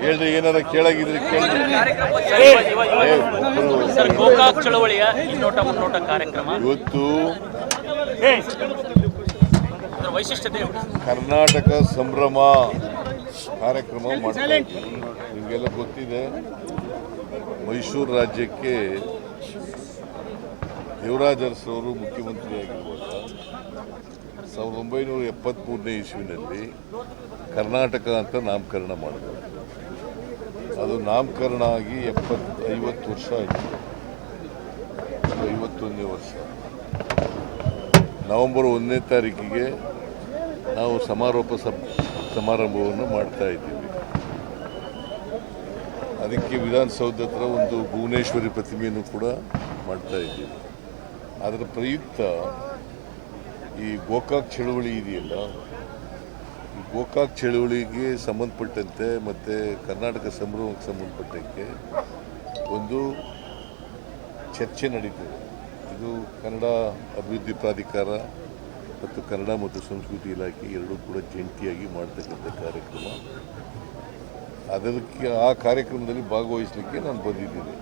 ಹೇಳ್ರಿ ಏನಾರ ಕೇಳಾಗಿದ್ರೆ ಕೇಳ್ರಿ ಚಳವಳಿಯ ಮುನ್ನೋಟ ಕಾರ್ಯಕ್ರಮ. ಇವತ್ತು ವೈಶಿಷ್ಟ್ಯತೆ ಕರ್ನಾಟಕ ಸಂಭ್ರಮ ಕಾರ್ಯಕ್ರಮ ಮಾಡ್ತಾ ನಿಮಗೆಲ್ಲ ಗೊತ್ತಿದೆ ಮೈಸೂರು ರಾಜ್ಯಕ್ಕೆ ದೇವರಾಜ ಅರಸವರು ಮುಖ್ಯಮಂತ್ರಿಯಾಗಿರುವಾಗ ಸಾವಿರದ ಒಂಬೈನೂರ ಎಪ್ಪತ್ತ್ಮೂರನೇ ಇಸ್ವಿನಲ್ಲಿ ಕರ್ನಾಟಕ ಅಂತ ನಾಮಕರಣ ಮಾಡಿದ್ರು. ಅದು ನಾಮಕರಣ ಆಗಿ ಎಪ್ಪತ್ತು ಐವತ್ತು ವರ್ಷ ಆಯಿತು. ಐವತ್ತೊಂದನೇ ವರ್ಷ. ನವೆಂಬರ್ ಒಂದನೇ ತಾರೀಕಿಗೆ ನಾವು ಸಮಾರೋಪ ಸಮ ಸಮಾರಂಭವನ್ನು ಮಾಡ್ತಾ ಇದ್ದೀವಿ. ಅದಕ್ಕೆ ವಿಧಾನಸೌಧ ಹತ್ರ ಒಂದು ಭುವನೇಶ್ವರಿ ಪ್ರತಿಮೆಯನ್ನು ಕೂಡ ಮಾಡ್ತಾ ಇದ್ದೀವಿ. ಅದರ ಪ್ರಯುಕ್ತ ಈ ಗೋಕಾಕ್ ಚಳುವಳಿ ಇದೆಯಲ್ಲ? ಈ ಗೋಕಾಕ್ ಚಳುವಳಿಗೆ ಸಂಬಂಧಪಟ್ಟಂತೆ ಮತ್ತು ಕರ್ನಾಟಕ ಸಂಭ್ರಮಕ್ಕೆ ಸಂಬಂಧಪಟ್ಟಂತೆ ಒಂದು ಚರ್ಚೆ ನಡೀತದೆ. ಇದು ಕನ್ನಡ ಅಭಿವೃದ್ಧಿ ಪ್ರಾಧಿಕಾರ ಮತ್ತು ಕನ್ನಡ ಮತ್ತು ಸಂಸ್ಕೃತಿ ಇಲಾಖೆ ಎರಡೂ ಕೂಡ ಜಂಟಿಯಾಗಿ ಮಾಡ್ತಕ್ಕಂಥ ಕಾರ್ಯಕ್ರಮ. ಅದಕ್ಕೆ ಆ ಕಾರ್ಯಕ್ರಮದಲ್ಲಿ ಭಾಗವಹಿಸಲಿಕ್ಕೆ ನಾನು ಬಂದಿದ್ದೀನಿ.